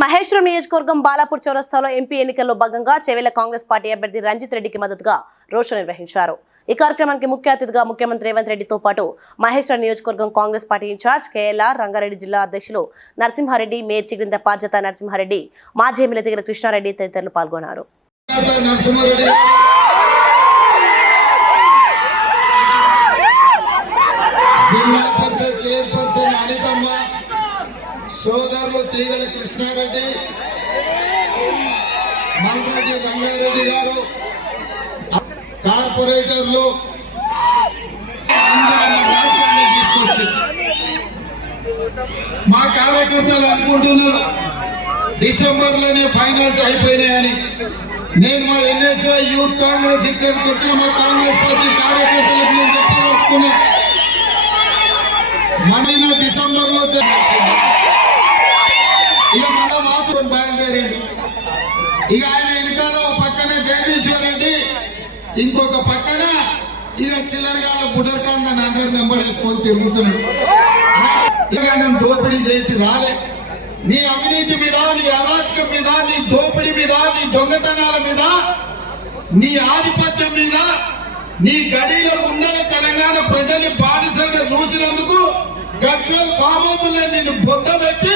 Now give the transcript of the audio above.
మహేశ్వరం నియోజకవర్గం బాలాపూర్ చౌరస్తాలో ఎంపీ ఎన్నికల్లో భాగంగా చెవెల కాంగ్రెస్ పార్టీ అభ్యర్థి రంజిత్ రెడ్డికి మద్దతుగా రోడ్ నిర్వహించారు. ఈ కార్యక్రమానికి ముఖ్య అతిథిగా ముఖ్యమంత్రి రేవంత్ రెడ్డితో పాటు మహేశ్వరం నియోజకవర్గం Congress party in charge KLR Rangareddy జిల్లా అధ్యక్షులు నరసింహారెడ్డి మేయర్ చిగ్రింద పాజత నరసింహారెడ్డి మాజీ ఎమ్మెల్యే దగ్గర కృష్ణారెడ్డి తదితరులు పాల్గొన్నారు. జిల్లా సోదరులు తీగల కృష్ణారెడ్డి మల్రెడ్డి రంగారెడ్డి గారు కార్పొరేటర్లు రాజ్యాన్ని తీసుకొచ్చి మా కార్యకర్తలు అనుకుంటున్నారు. డిసెంబర్లోనే ఫైనల్స్ అయిపోయినాయని. నేను మా ఎన్ఎస్ఐ యూత్ కాంగ్రెస్ ఇక్కడికి వచ్చిన మా కాంగ్రెస్ పార్టీ కార్యకర్తలకు నేను చెప్పదలుచుకున్నా. మన డిసెంబర్లో ఇక మళ్ళా మాపురం బయలుదేరిండు. ఇక ఆయన వెనకాల ఒక పక్కన జగదీశ్వర్ రెడ్డి ఇంకొక పక్కన ఇక సిల్లరగాల బుడర్కాన్ నన్ను అందరు నెంబడేసుకొని తిరుగుతున్నాడు. ఇక నన్ను దోపిడీ చేసి రాలే. నీ అవినీతి మీద నీ అరాచకం మీద నీ దోపిడీ మీద నీ దొంగతనాల మీద నీ ఆధిపత్యం మీద నీ గడిలో ముందర తెలంగాణ ప్రజల్ని బానిసలుగా చూసినందుకు గజ్వల్ కామోదుల్ని నేను బొందబెట్టి